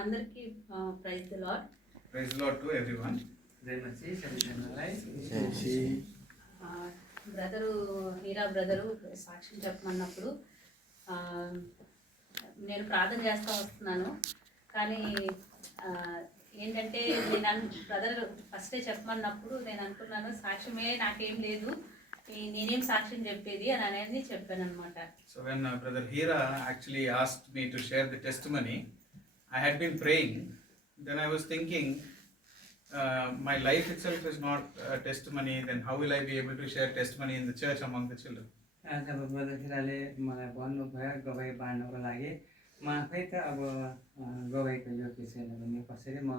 అందరికీ praise the Lord. Praise the Lord to everyone. Brother Hira brother సాక్ష్యం చెప్పమన్నప్పుడు నేను ప్రార్థన చేస్తూ వస్తున్నాను. కానీ ఏంటంటే నేను బ్రదర్ ఫస్టే చెప్పమన్నప్పుడు నేను అనుకున్నాను సాక్ష్యమే నాకేం లేదు, నేనేం సాక్ష్యం చెప్పేది అని అనేది చెప్పాను అనమాట. So when brother Hira actually asked me to share the testimony, I had been praying. Then I was thinking, my life itself is not a testimony. Then how will I be able to share testimony in the church among the children? जब brother हिराले मलाई भन्नुभयो गवाई बाँड्नको लागि म आफै त अब गवाईको योग्य छैन भने कसरी म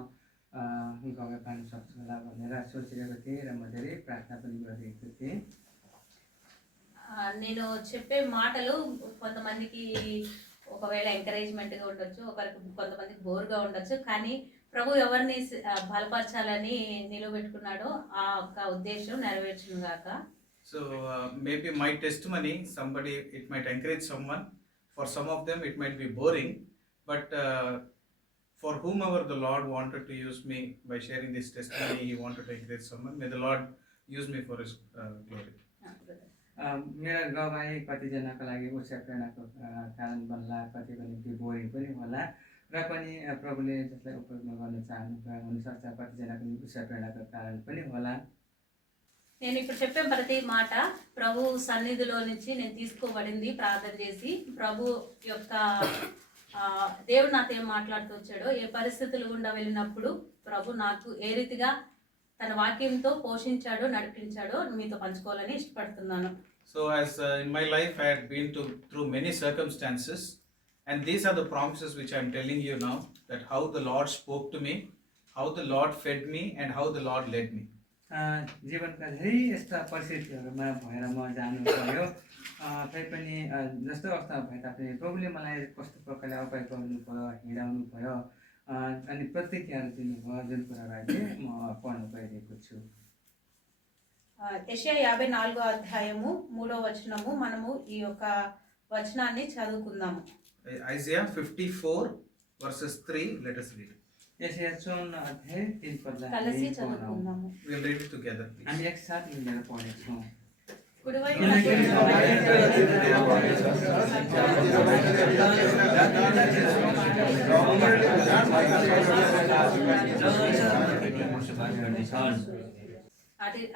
गवाई बाँड्न सक्छु होला भनेर सोचिरहेको थिएँ र म धेरै प्रार्थना पनि गरिरहेको थिएँ. నేను చెప్పే మాటలు కొంతమందికి ఒకవేళ ఎంకరేజ్మెంట్గా ఉండొచ్చు, కొంతమందికి బోర్గా ఉండొచ్చు. కానీ ప్రభు ఎవరిని బలపరచాలని నిలబెట్టుకున్నాడో ఆ యొక్క ఉద్దేశం నెరవేర్చును గాక. So maybe my testimony, it might encourage someone. For some of them it might be boring, but for whomever the Lord wanted to use me by sharing this testimony, He wanted to encourage someone. May the Lord use me for His glory. मेरो गवाई कतिजनाको लागि उत्साह प्रेरणाको कारण बन्ला, कतिको निम्ति boring पनि होला र पनि प्रभुले जसलाई उपयोग गर्न चाहनुभयो हुनसक्छ कतिजनाको निम्ति उत्साह प्रेरणाको कारण पनि होला. నేను ఇప్పుడు చెప్పే ప్రతి మాట ప్రభు సన్నిధిలో నుంచి నేను తీసుకోబడింది. ప్రార్థన చేసి ప్రభు యొక్క దేవుడు నాతో ఏం మాట్లాడుతూ వచ్చాడో, ఏ పరిస్థితులు గుండా వెళ్ళినప్పుడు ప్రభు నాకు ఏ రీతిగా తన వాక్యంతో పోషించాడో నడిపించాడో మీతో పంచుకోవాలని ఇష్టపడుతున్నాను. So as in my life I had been through many circumstances, and these are the promises which I am telling you now, that how the Lord spoke to me, how the Lord fed me, and how the Lord led me. जीवनका धेरै यस्ता परिस्थितिहरूमा भएर म जानुभयो, तैपनि जस्तो अवस्था भए तापनि प्रभुले मलाई कस्तो प्रकारले अगाडि गर्नुभयो, हिँडाउनु भयो अनि प्रतिज्ञाहरू दिनुभयो, जुन कुरालाई चाहिँ म पढ्न गइरहेको छु. యెషయా 54వ అధ్యాయము 3వ వచనము మనము ఈ యొక్క వచనాన్ని చదువుకుందాము. Isaiah 54 verses 3, let us read. यशया 54 अध्याय 3 पदलाई కలిసి చదువుకుందాము. We'll read it together, please. हामी एकसाथ मिलेर पढ्नेछौँ.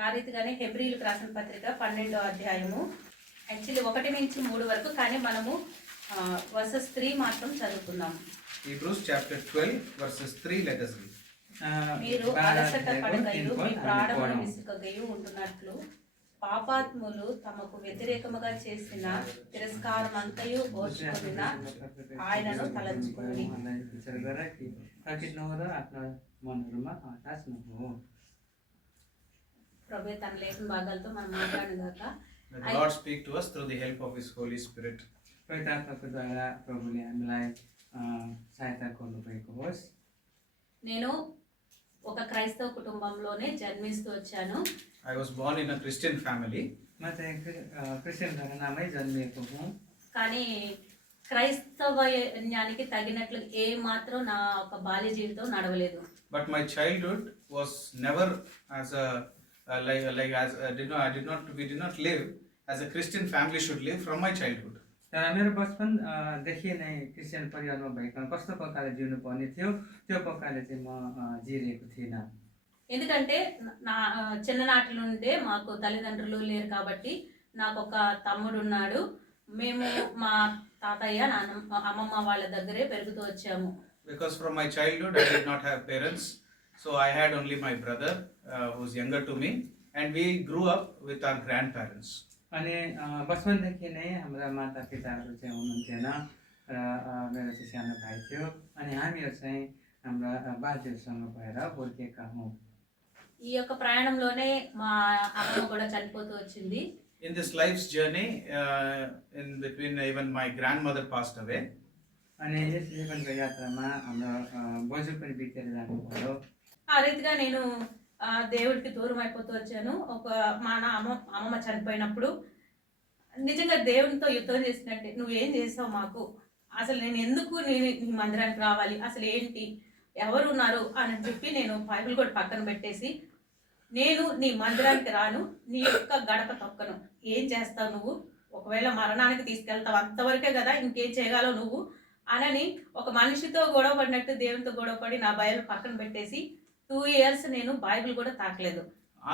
ఆ రీతిగానే హెబ్రీయులకు రాసిన పత్రిక 12వ అధ్యాయము యాక్చువల్లీ 1-3 వరకు, కానీ మనము వర్సెస్ 3 మాత్రం చదువుకుందాము. Hebrews chapter 12 verses 3, let us read. మీరు అలసట పడకయు మీ ప్రాణమును విసుకగయు ఉంటున్నట్లు పాపాత్ములు తమకు వ్యతిరేకముగా చేసిన తిరస్కారమంతయు ఓర్చుకొనిన ఆయనను తలంచుకొనుడి. ప్రభు తన లేఖన భాగాలతో మనం మాట్లాడగాక. May the Lord speak to us through the help of His Holy Spirit. पवित्रात्माद्वारा प्रभुले हामीलाई सहायता गर्नुभएको होस्. నేను ఒక క్రైస్తవ కుటుంబంలోనే జన్మిస్తూ వచ్చాను. I was born in a Christian family. म चाहिँ क्रिस्चियन घरानामै जन्मिएको हुँ. కానీ క్రైస్తవ్యానికి తగినట్లు ఏ మాత్రం నా ఒక బాల్య జీవితం నడవలేదు. But my childhood was never as a we did not live as a Christian family should live from my childhood. मेरो बचपनदेखि नै क्रिस्चियन परिवारमा भएका कस्तो प्रकारले जिउनु पर्ने थियो त्यो प्रकारले चाहिँ म जिरहेको थिइनँ. ఎందుకంటే నా చిన్ననాటి నుండే మాకు తల్లిదండ్రులు లేరు కాబట్టి నాకు ఒక తమ్ముడు ఉన్నాడు. మేము మా తాతయ్య అమ్మమ్మ వాళ్ళ దగ్గరే పెరుగుతూ వచ్చాము. Because from my childhood I did not have parents, so I had only my brother who was younger to me, and we grew up with our grandparents. अनि बचपनदेखि नै हाम्रा माता पिताहरू चाहिँ हुनुहुन्थेन र मेरो चाहिँ सानो भाइ थियो, अनि हामीहरू चाहिँ हाम्रा बाजेहरूसँग भएर हुर्केका हौँ. ఈ యొక్క ప్రయాణంలోనే మా అమ్మ కూడా చనిపోతూ వచ్చింది. In this life's journey, in between even my grandmother passed away. अनि यस जीवनको यात्रामा हाम्रो बोजू पनि बितेर जानुभयो. ఆ రీతిగా నేను దేవుడికి దూరం అయిపోతూ వచ్చాను. మా అమ్మమ్మ చనిపోయినప్పుడు నిజంగా దేవునితో యుద్ధం చేసినట్టే, నువ్వేం చేసావు మాకు అసలు నేను ఎందుకు నీ మందిరానికి రావాలి, అసలు ఏంటి, ఎవరు ఉన్నారు అని చెప్పి నేను బైబిల్ కూడా పక్కన పెట్టేసి, నేను నీ మందిరానికి రాను, నీ యొక్క గడప తొక్కను, ఏం చేస్తావు నువ్వు, ఒకవేళ మరణానికి తీసుకెళ్తావు అంతవరకే కదా, ఇంకేం చేయగలవు నువ్వు అనని ఒక మనిషితో గొడవ పడినట్టు దేవునితో గొడవ పడి నా బైబిల్ పక్కన పెట్టేసి 2 years నేను బైబిల్ కూడా తాకలేదు.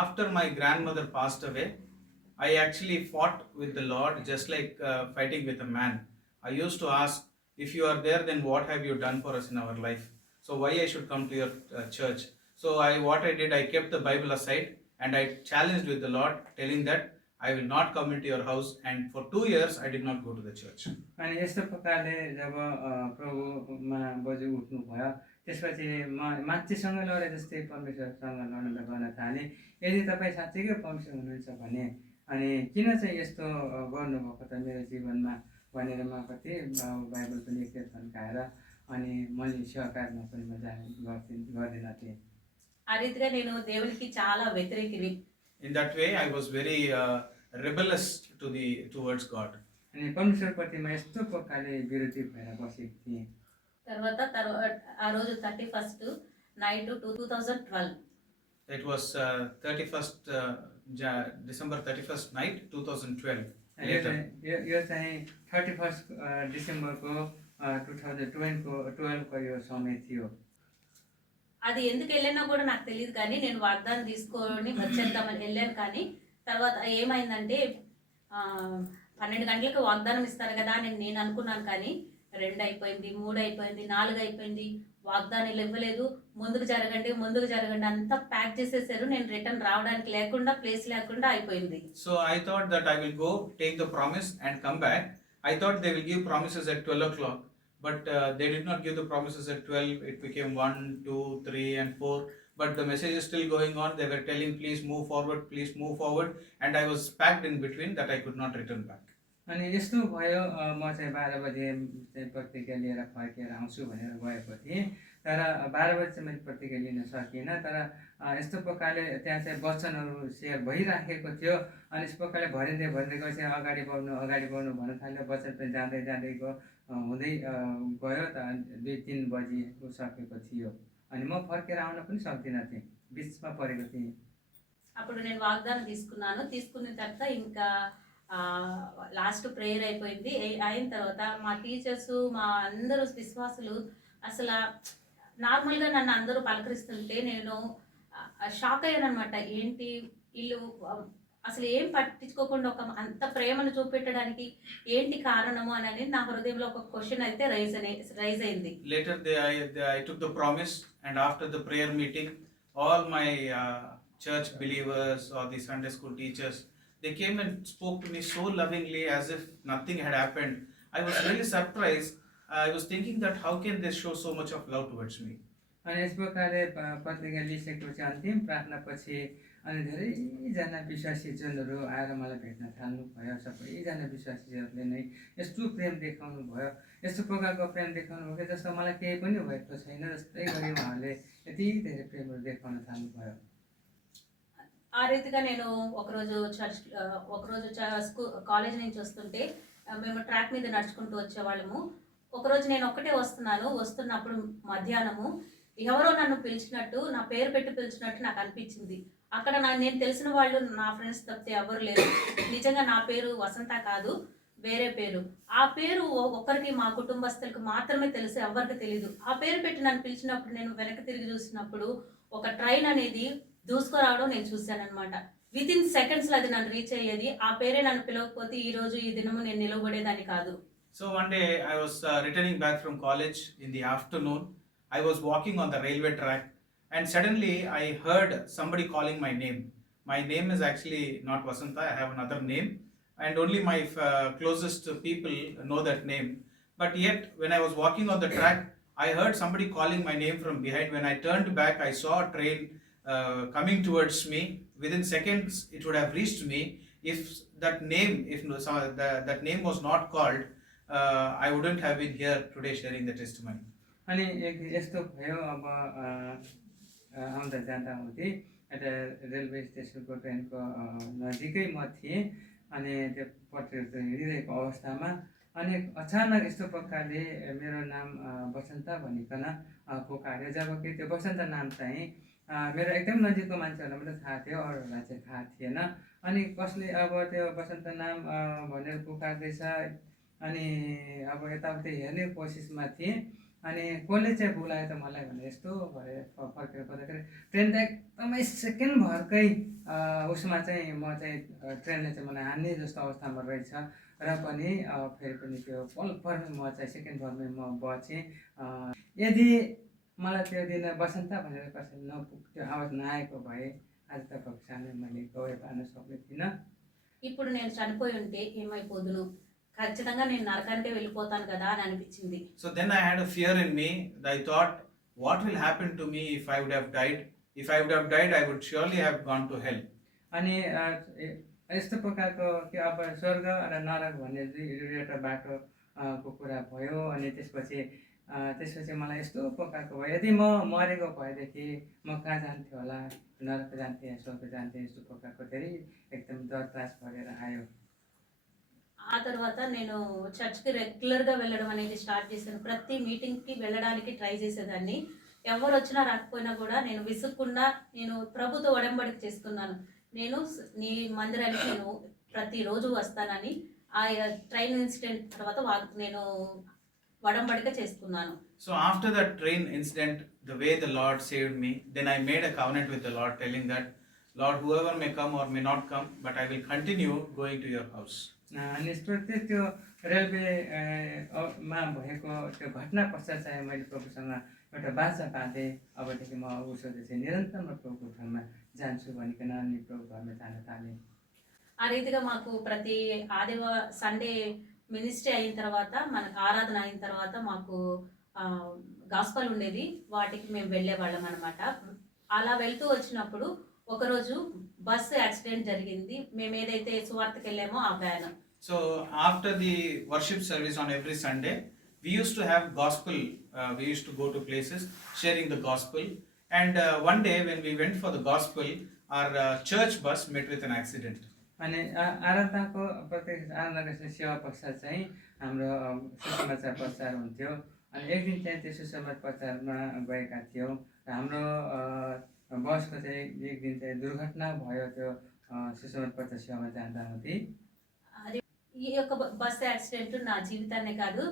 After my grandmother passed away, I actually fought with the Lord just like fighting with a man. I used to ask, if you are there, then what have you done for us in our life? So why I should come to your church? So what I did, I kept the Bible aside and I challenged with the Lord, telling that I will not come into your house. And for 2 years, I did not go to the church. अनि यस्तो प्रकारले जब प्रभुमा बजु उठ्नुभयो, त्यसपछि म मान्छेसँग लडे जस्तै परमेश्वरसँग लड्न गर्न थालेँ। यदि तपाईँ साँच्चैकै परमेश्वर हुनुहुन्छ भने अनि किन चाहिँ यस्तो गर्नुभएको त मेरो जीवनमा भनेर म कति बाइबल पनि एकखेप थन्काएर अनि मैले सहकारमा पनि म गर्दिनँ थिएँ। ఆ రీతిగా నేను దేవునికి చాలా వ్యతిరేకిని. In that way, I was very rebellious towards God. अनि परमेश्वरप्रति म यस्तो प्रकारले विरोधी भएर बसेको थिएँ। తర్వాత ఆ రోజు 31st night 2012 It was 31st December 31st night 2012. यो चाहिँ 31 डिसेम्बरको 2012 को यो समय थियो। అది ఎందుకు వెళ్ళినా కూడా నాకు తెలియదు, కానీ నేను వాగ్దానం తీసుకొని వచ్చేద్దామని వెళ్ళాను. కానీ తర్వాత ఏమైందంటే 12 గంటలకు వాగ్దానం ఇస్తారు కదా అని నేను అనుకున్నాను. కానీ 2 అయిపోయింది, 3 అయిపోయింది, 4 అయిపోయింది, వాగ్దానాలు ఇవ్వలేదు. ముందుకు జరగండి అంతా ప్యాక్ చేసేసారు. నేను రిటర్న్ రావడానికి లేకుండా, ప్లేస్ లేకుండా అయిపోయింది. So I thought that I will go take the promise and come back. I thought they will give promises at 12 o'clock, but they did not give the promises at 12. It became 1, 2, 3 and 4, but the message is still going on. They were telling, please move forward, and I was packed in between that I could not return back. अनि यस्तो भयो, म चाहिँ 12 बजे चाहिँ प्रतिज्ञा लिएर फर्केर आउँछु भनेर गएको थिएँ, तर 12 बजे चाहिँ मैले प्रतिज्ञा लिन सकिनँ। तर यस्तो प्रकारले त्यहाँ चाहिँ वचनहरू सेयर भइराखेको थियो अनि यस प्रकारले भरिँदै गएपछि अगाडि बढ्नु भन्न थाल्यो। वचन पनि जाँदै हुँदै गयो त 2-3 बजी सकेको थियो अनि म फर्केर आउन पनि सक्दिनँ थिएँ, बिचमा परेको थिएँ। అప్పుడు నేను వాగ్దానం తీసుకున్న తర్వాత ఇంకా లాస్ట్ ప్రేయర్ అయిపోయింది. అయిన తర్వాత మా టీచర్స్, మా అందరూ విశ్వాసులు అసలు నార్మల్గా నన్ను అందరూ పలకరిస్తుంటే నేను షాక్ అయ్యాను అనమాట. ఏంటి వీళ్ళు అసలు ఏం పట్టించుకోకుండా ఒక అంత ప్రేమను చూపెట్టడానికి ఏంటి కారణము అని నా హృదయంలో ఒక క్వశ్చన్ అయితే రైజ్ అయింది. Later I took the promise, and after the prayer meeting, all my church believers or the Sunday school teachers, they came and spoke to me so lovingly as if nothing had happened. I was really surprised. I was thinking that how can they show so much of love towards me? अनि yes प्रकारले प्रतिज्ञा लिइसकेपछि अन्तिम प्रार्थनापछि अनि धेरैजना विश्वासी जनहरू आएर मलाई भेट्न थाल्नु भयो। सबैजना विश्वासीहरूले नै यस्तो प्रेम देखाउनु भयो, यस्तो प्रकारको प्रेम देखाउनु भयो जस्तो मलाई केही पनि भएको छैन जस्तै गरी उहाँहरूले यति धेरै प्रेमहरू देखाउन थाल्नु भयो। ఆ రీతిగా నేను ఒకరోజు కాలేజ్ నుంచి వస్తుంటే మేము ట్రాక్ మీద నడుచుకుంటూ వచ్చేవాళ్ళము. ఒకరోజు నేను ఒక్కటే వస్తున్నప్పుడు మధ్యాహ్నము ఎవరో నన్ను పిలిచినట్టు, నా పేరు పెట్టి పిలిచినట్టు నాకు అనిపించింది. అక్కడ నేను తెలిసిన వాళ్ళు నా ఫ్రెండ్స్ తప్పితే ఎవరు లేరు. నిజంగా నా పేరు వసంత కాదు, వేరే పేరు. ఆ పేరు ఒక్కరికి, మా కుటుంబస్తులకు మాత్రమే తెలుసు, ఎవరికి తెలీదు. ఆ పేరు పెట్టి నన్ను పిలిచినప్పుడు నేను వెనక్కి తిరిగి చూసినప్పుడు ఒక ట్రైన్ అనేది దూసుకురావడం నేను చూశానన్నమాట. వితిన్ సెకండ్స్లో అది నన్ను రీచ్ అయ్యేది. ఆ పేరే నన్ను పిలవకపోతే ఈ రోజు ఈ దినము నేను నిలబడేదాన్ని కాదు. So one day I was returning back from college in the afternoon. I was walking on the railway track and suddenly I heard somebody calling my name. My name is actually not Vasanta, I have another name, and only my closest people know that name. But yet when I was walking on the track, I heard somebody calling my name from behind. When I turned back, I saw a train coming towards me. Within seconds it would have reached me. If that name was not called, I wouldn't have been here today sharing the testimony. अनि यस्तो भयो, अब आउँदा जाँदा हुँदै एउटा railway स्टेसनको ट्रेनको नजिकै म थिएँ अनि त्यो पटरीहरू हिँडिरहेको अवस्थामा अनि अचानक यस्तो प्रकारले मेरो नाम बसन्त भनिकन पुकार्यो, जबकि त्यो बसन्त नाम चाहिँ मेरो एकदम नजिकको मान्छेहरूलाई मात्रै थाहा थियो, अरूहरूलाई चाहिँ थाहा थिएन। अनि कसले अब त्यो बसन्त नाम भनेर पुकार्दैछ, अनि अब यताउति हेर्ने कोसिसमा थिएँ। अनि कसले चाहिँ बोलायो त मलाई भने यस्तो भएर फर्केर पर्दाखेरि ट्रेन त एकदमै सेकेन्डभरकै उसमा चाहिँ म चाहिँ ट्रेनले चाहिँ मलाई हान्ने जस्तो अवस्थामा रहेछ, र पनि फेरि पनि त्यो पलभरमै म चाहिँ सेकेन्डभरमै म बचेँ। यदि मलाई त्यो दिन बसन्त भनेर कसैले त्यो आवाज नआएको भए आज त कक्षाले मैले गौरव पार्न सक्ने थिइनँ। ఇప్పుడు నేను చనిపోయి ఉంటే ఏమైపోదును, ఖచ్చితంగా నేను నరకానికే వెళ్ళిపోతాను కదా అని అనిపించింది. So then I had a fear in me. I thought, what will happen to me if I would have died? If I would have died, I would surely have gone to hell. अनि यस्तो प्रकारको कि अब स्वर्ग र नरक भन्ने एउटा बाटोको कुरा भयो। अनि त्यसपछि मलाई यस्तो प्रकारको भयो, यदि म मरेको भएदेखि म कहाँ जान्थेँ होला, नरक जान्थेँ या स्वर्ग जान्थेँ, यस्तो प्रकारको धेरै एकदम डर त्रास भरेर आयो। ఆ తర్వాత నేను చర్చ్కి రెగ్యులర్గా వెళ్ళడం అనేది స్టార్ట్ చేశాను. ప్రతి మీటింగ్కి వెళ్ళడానికి ట్రై చేసేదాన్ని. ఎవరు వచ్చినా రాకపోయినా కూడా నేను విసుక్కుండా నేను ప్రభుతో ఒడంబడిక చేసుకున్నాను. నేను నీ మందిరానికి నేను ప్రతిరోజు వస్తానని ఆ ట్రైన్ ఇన్సిడెంట్ తర్వాత నేను ఒడంబడిక చేసుకున్నాను. So after that train incident, the way the Lord saved me, then I made a covenant with the Lord, telling that, Lord, whoever may come or may not come, but I will continue going to your house. अनि प्रत्येक त्यो रेलवेमा भएको त्यो घटना पश्चात चाहिँ मैले प्रभुसँग एउटा बाचा बाँधेँ, अबदेखि म उसले चाहिँ निरन्तर म प्रभुको घरमा जान्छु भनिकन अनि प्रभु घरमा जान थालेँ। ఆ రీతిగా మాకు ప్రతి సండే మినిస్ట్రీ అయిన తర్వాత, మనకు ఆరాధన అయిన తర్వాత మాకు గాస్పల్ ఉండేది, వాటికి మేము వెళ్ళేవాళ్ళం అనమాట. అలా వెళ్తూ వచ్చినప్పుడు ఒకరోజు బస్సు యాక్సిడెంట్ జరిగింది. మేము ఏదైతే సువార్తకి వెళ్ళామో ఆ van. So after the worship service on every Sunday, we used to have gospel. We used to go to places sharing the gospel. And one day when we went for the gospel, our church bus met with an accident. अनि आराधनाको प्रत्येक आराधनाको सेवा पश्चात चाहिँ हाम्रो सुसमाचार प्रचार हुन्थ्यो। अनि एक दिन चाहिँ त्यो सुसमाचार प्रचारमा गएका थियौँ र हाम्रो बसको चाहिँ एक दिन चाहिँ दुर्घटना भयो त्यो सुसमाचार प्रचार सेवामा जाँदा हुँदै। అది ఈ యొక్క బస్ యాక్సిడెంట్ నా జీవితాన్నే కాదు,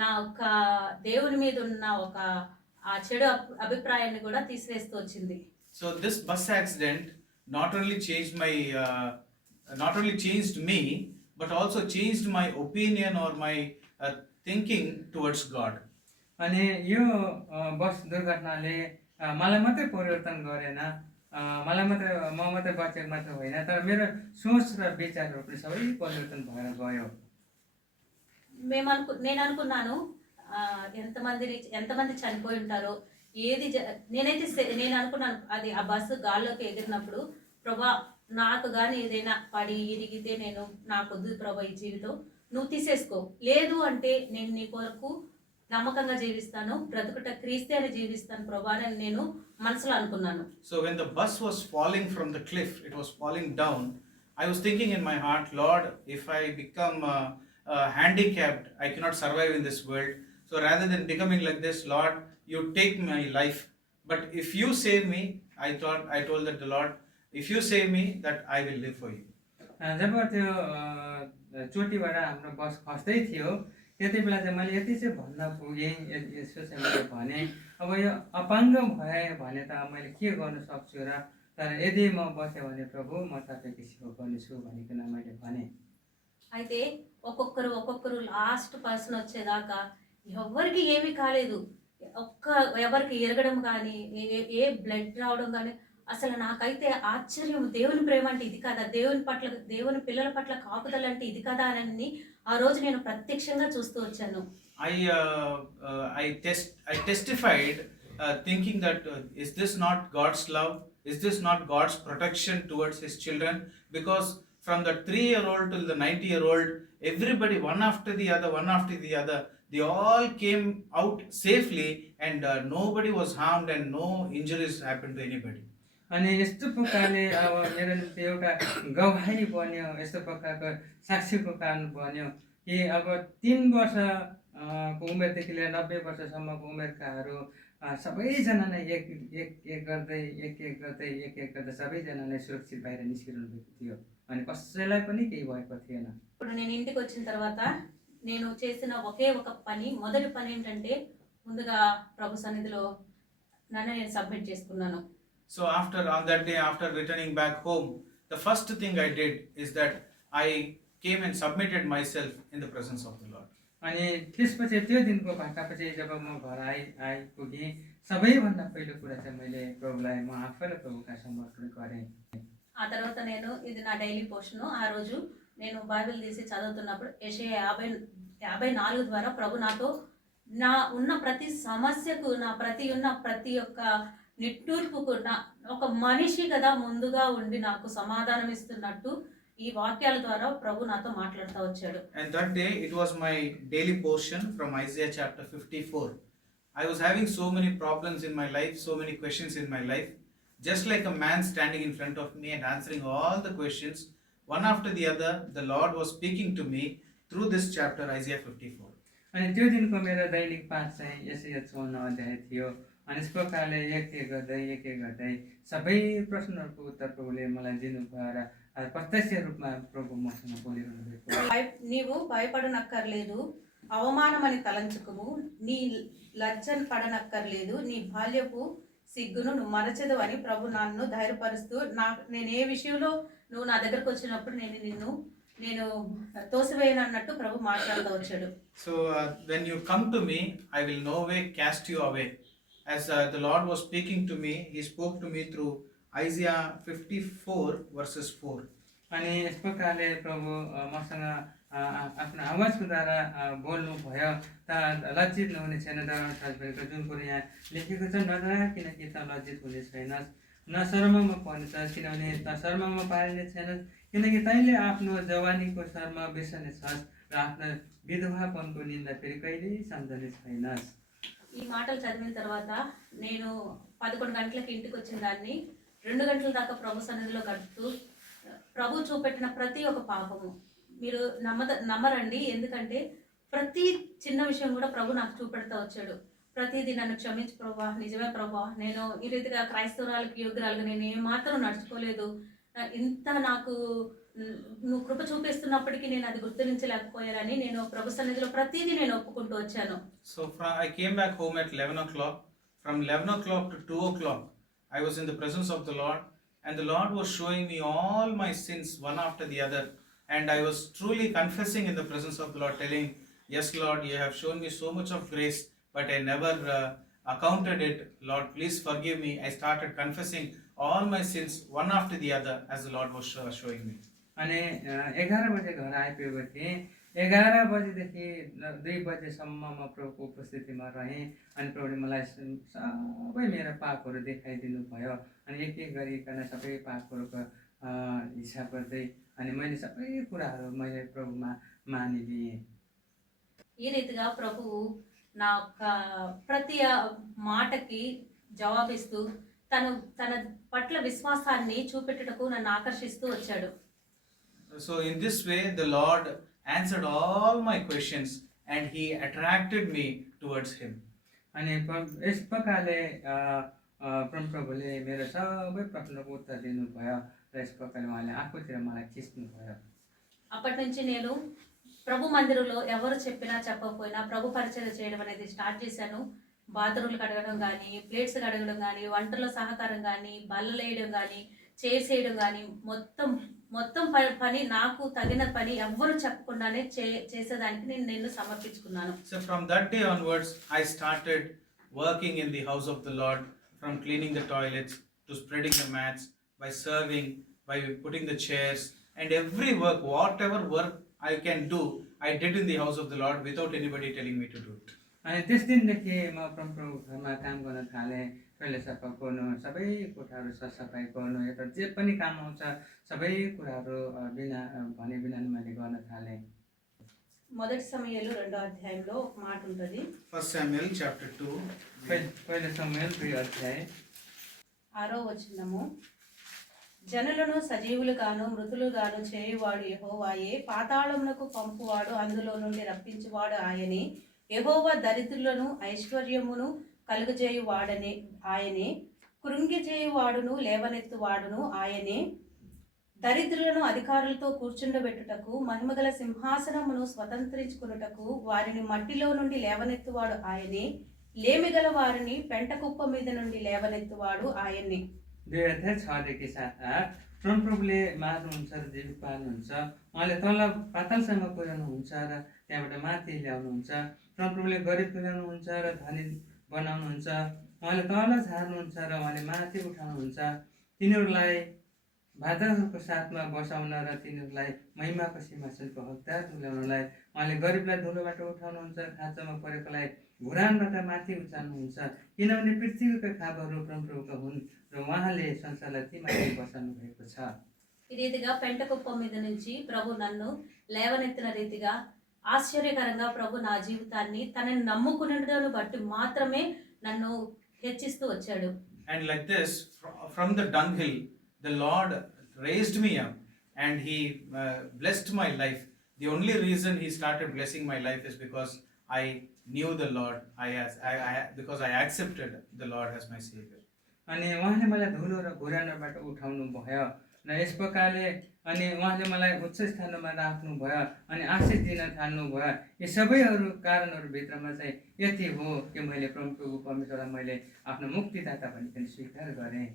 నా యొక్క దేవుని మీద ఉన్న ఒక ఆ చెడు అభిప్రాయాన్ని కూడా తీసివేస్తూ వచ్చింది. So this bus accident not only changed me, but also changed my opinion or my thinking towards God. अनि यो बस दुर्घटनाले मलाई मात्रै परिवर्तन गरेन, म मात्रै बचेको मात्र होइन, तर मेरो सोच र विचारहरू पनि सबै परिवर्तन भएर गयो। నేను అనుకున్నాను ఎంతమంది చనిపోయి ఉంటారో, నేను అనుకున్నాను అది ఆ బస్సు గాల్లోకి ఎగిరినప్పుడు, ప్రభా నాకు కానీ ఏదైనా పడి ఇరిగితే నాకొద్దు ప్రభా ఈ జీవితం, నువ్వు తీసేసుకో, లేదు అంటే నేను నీ కొరకు నమ్మకంగా జీవిస్తాను, బ్రతుకుట క్రీస్తే అని జీవిస్తాను ప్రభా అని నేను మనసులో అనుకున్నాను. So when the bus was falling from the cliff, it was falling down, I was thinking in my heart, Lord, if I become handicapped, I cannot survive in this world. So rather than becoming like this, Lord, you take my life. But if you save me, I told that the Lord, if you save me, that I will live for you. जब त्यो चोटीबाट हाम्रो बस खस्दै थियो, त्यति बेला चाहिँ मैले यति चाहिँ भन्न पुगेँ, यसो चाहिँ मैले भने, अब यो अपाङ्ग भए भने त मैले के गर्न सक्छु र, तर यदि म बसेँ भने प्रभु म तपाईँको सेवा गर्नेछु भनिकन मैले भने। అయితే ఒక్కొక్కరు లాస్ట్ పర్సన్ వచ్చేదాకా ఎవరికి ఏమీ కాలేదు, ఎవరికి ఎరగడం కానీ ఏ బ్లడ్ రావడం కానీ, అసలు నాకైతే ఆశ్చర్యం, దేవుని ప్రేమ అంటే ఇది కదా, దేవుని పిల్లల పట్ల కాపుదల అంటే ఇది కదా అని ఆ రోజు నేను ప్రత్యక్షంగా చూస్తూ వచ్చాను. I testified thinking that is this not God's love? Is this not God's protection towards his children? Because from the 3-year-old till the 90-year-old, everybody one after the other, they all came out safely and nobody was harmed and no injuries happened to anybody. अनि यस्तो प्रकारले अब मेरो निम्ति एउटा गवाही बन्यो, यस्तो प्रकारको साक्षीको कारण बन्यो कि कि अब 3 वर्ष को उमेरदेखि लिएर 90 वर्षसम्मको उमेरकाहरू सबैजना नै एक एक एक गर्दै सबैजना नै सुरक्षित बाहिर निस्किरहनु भएको थियो अनि कसैलाई पनि केही भएको थिएन। ఇప్పుడు నేను ఇంటికి వచ్చిన తర్వాత నేను చేసిన ఒకే ఒక పని, మొదటి పని ఏంటంటే ముందుగా ప్రభు సన్నిధిలో నన్ను నేను సబ్మిట్ చేసుకున్నాను. So on that day, after returning back home, the first thing I did is that I came and submitted myself in the presence of the Lord. अनि त्यसपछि त्यो दिनको भाकापछि जब म घर आइपुगेँ, सबैभन्दा पहिलो कुरा चाहिँ मैले प्रभुलाई म आफैलाई प्रभुका समर्पण गरेँ। ఆ తర్వాత నేను ఇది నా డైలీ పోర్షన్. ఆ రోజు నేను బైబిల్ తీసి చదువుతున్నప్పుడు యెషయా 54 ద్వారా ప్రభు నాతో నా ఉన్న ప్రతి సమస్యకు, నా ప్రతి ఒక్క నిట్టూర్పుకు ఒక మనిషి కదా ముందుగా ఉండి నాకు సమాధానం ఇస్తున్నట్టు ఈ వాక్యాల ద్వారా ప్రభు నాతో మాట్లాడుతూ వచ్చాడు. And that day it was my daily portion from Isaiah chapter 54. I was having so many problems in my life, so many questions in my life. Just like a man standing in front of me and answering all the questions, one after the other, the Lord was speaking to me through this chapter, Isaiah 54. अनि त्यो दिनको मेरो दैनिक पाठ चाहिँ यशाया 54 अध्याय थियो। अनि यस प्रकारले एक एक गर्दै सबै प्रश्नहरूको उत्तर प्रभुले मलाई दिनुभयो र प्रत्यक्ष रूपमा प्रभु मसँग बोलिरहनु भएको। నీవు భయపడనక్కర్లేదు, అవమానమని తలంచుకుము, నీ లజ్జను పడనక్కర్లేదు, నీ బాల్యపు సిగ్గును నువ్వు మరచదు అని ప్రభు నన్ను ధైర్యపరుస్తూ నేను ఏ విషయంలో నువ్వు నా దగ్గరకు వచ్చినప్పుడు నేను తోసివేయను అన్నట్టు ప్రభు మాట్లాడుతూ వచ్చాడు. So when you come to me, I will no way cast you away. As the Lord was speaking to me, He spoke to me through Isaiah 54 verses 4. अनि यस प्रकारले प्रभु मसँग आफ्नो आवाजको द्वारा बोल्नु भयो। त लज्जित नहुने छैन, भएको जुन कुरो यहाँ लेखेको छ, नडरा किनकि त लज्जित हुने छैनस्, न शर्ममा पर्नेछस् किनभने त शर्ममा पारिने छैनस्, किनकि तैँले आफ्नो जवानीको शर्म बिर्सने छस् र आफ्नो विधवापनको निन्दा फेरि कहिल्यै सम्झने छैनस्। ఈ మాటలు చదివిన తర్వాత నేను 11 గంటలకు ఇంటికి వచ్చిన దాన్ని 2 గంటల దాకా ప్రభు సన్నిధిలో గడుపుతూ ప్రభు చూపెట్టిన ప్రతి ఒక్క పాపము మీరు నమ్మరండి. ఎందుకంటే ప్రతి చిన్న విషయం కూడా ప్రభు నాకు చూపెడతా వచ్చాడు. ప్రతిదీ నన్ను క్షమించు ప్రభా, నిజమే ప్రభా, నేను ఈ రీతిగా క్రైస్తవురాలకి యోగ్యురాలుగా నేను ఏమాత్రం నడుచుకోలేదు, ఇంత నాకు నువ్వు కృప చూపిస్తున్నప్పటికీ నేను అది గుర్తించలేకపోయానని నేను ప్రభు సన్నిధిలో ప్రతిదీ నేను ఒప్పుకుంటూ వచ్చాను. So I came back home at 11 o'clock. From 11 o'clock to 2 o'clock, I was in the presence of the Lord, and the Lord was showing me all my sins one after the other, and I was truly confessing in the presence of the Lord, telling, yes Lord, you have shown me so much of grace, but I never accounted it. Lord, please forgive me. I started confessing all my sins one after the other as the Lord was showing me. अनि 11 बजे घर आइपुगेको थिएँ। 11 बजेदेखि 2 बजेसम्म म प्रभुको उपस्थितिमा रहेँ। अनि प्रभुले मलाई सबै मेरो पापहरू देखाइदिनु भयो। अनि एक एक गरिकन सबै पापहरूको हिसाब गर्दै अनि मैले सबै कुराहरू मैले प्रभुमा मानिलिएँ। ఈ రీతిగా ప్రభువు నా యొక్క ప్రతి మాటకి జవాబిస్తూ తన పట్ల విశ్వాసాన్ని చూపెట్టుటకు నన్ను ఆకర్షిస్తూ వచ్చాడు. So in this way, the Lord answered all my questions and He attracted me towards Him. अनि यस प्रकारले प्रभुले मेरो सबै प्रश्नको उत्तर दिनुभयो र यस प्रकारले उहाँले आफूतिर मलाई खिच्नुभयो। అప్పటి నుంచి నేను ప్రభు మందిరంలో ఎవరు చెప్పినా చెప్పకపోయినా ప్రభు పరిచయం చేయడం అనేది స్టార్ట్ చేశాను. బాత్రూమ్లు కడగడం కానీ, ప్లేట్స్ కడగడం కానీ, వంటలో సహకారం కానీ, బల్లలు వేయడం కానీ, చైర్స్ వేయడం కానీ, మొత్తం పని నాకు తగిన పని ఎవ్వరు చెప్పకుండానే చేసేదానికి నేను సమర్పించుకున్నాను. So from that day onwards, I started working in the house of the Lord, from cleaning the toilets to spreading the mats, by serving, by putting the chairs, and every work, whatever work I can do, I did in the house of the Lord without anybody telling me to do it. अनि त्यस दिनदेखि म प्रभु घरमा काम गर्न थालेँ। Toilet सफा गर्नु, सबै कोठाहरू सरसफाइ गर्नु, एउटा जे पनि काम आउँछ सबै कुराहरू बिना मैले गर्न थालेँ। మొదటి సమూయేలు 2వ అధ్యాయంలో ఒక మాట ఉంటుంది. 1 Samuel chapter 2. पहिलो समूएल 2 अध्याय 6వ వచనము. జనులను సజీవులుగాను మృతులుగాను చేయువాడు యెహోవాయే. పాతాళమునకు పంపువాడు అందులో నుండి రప్పించువాడు ఆయనే. యెహోవా దరిద్రులను ఐశ్వర్యమును కలుగజేయువాడనే ఆయనే. కృంగిజేయువాడును లేవనెత్తువాడును ఆయనే. దరిద్రులను అధికారులతో కూర్చుండబెట్టుటకు మహిమగల సింహాసనమును స్వతంత్రించుకున్నటకు వారిని మట్టిలో నుండి లేవనెత్తువాడు ఆయనే. లేమిగల వారిని పెంట కుప్ప మీద నుండి లేవనెత్తువాడు ఆయనే. 2006 साथ 8 परमप्रभुले मार्नुहुन्छ र जीवित पार्नुहुन्छ। उहाँले तल पातालसम्म पुर्याउनुहुन्छ र त्यहाँबाट माथि ल्याउनुहुन्छ। परमप्रभुले गरिब तुल्याउनुहुन्छ र धनी बनाउनुहुन्छ। उहाँले तल झार्नुहुन्छ र उहाँले माथि उठाउनुहुन्छ। तिनीहरूलाई बादलहरूको साथमा बसाउन र तिनीहरूलाई महिमाको सिंहासनको हकदार तुल्याउनलाई उहाँले गरिबलाई धुलोबाट उठाउनुहुन्छ, खाँचोमा परेकोलाई घुरानबाट माथि उचाल्नुहुन्छ। किनभने पृथ्वीका खाबहरू परमप्रभुका हुन् र उहाँले संसारलाई तीमाथि बसाल्नु भएको छ। ఈ రీతిగా పెంట కుప్ప మీద నుంచి ప్రభు నన్ను లేవనెత్తిన రీతిగా ఆశ్చర్యకరంగా ప్రభు నా జీవితాన్ని తనని నమ్ముకున్నను బట్టి మాత్రమే నన్ను హెచ్చిస్తూ వచ్చాడు. And like this, from the dunghill, the Lord raised me up and He blessed my life. The only reason He started blessing my life is because I knew the Lord. Because I accepted the Lord as my Savior. अनि उहाँले मलाई धुलो र घुरानबाट उठाउनु भयो र yes प्रकारले अनि उहाँले मलाई उच्च स्थानमा राख्नु भयो अनि आशिष दिन थाल्नु भयो। यी सबैहरू कारणहरू भित्रमा चाहिँ यति हो कि मैले परमप्रभु परमेश्वरलाई मैले आफ्नो मुक्तिदाता भनिकन स्वीकार गरेँ।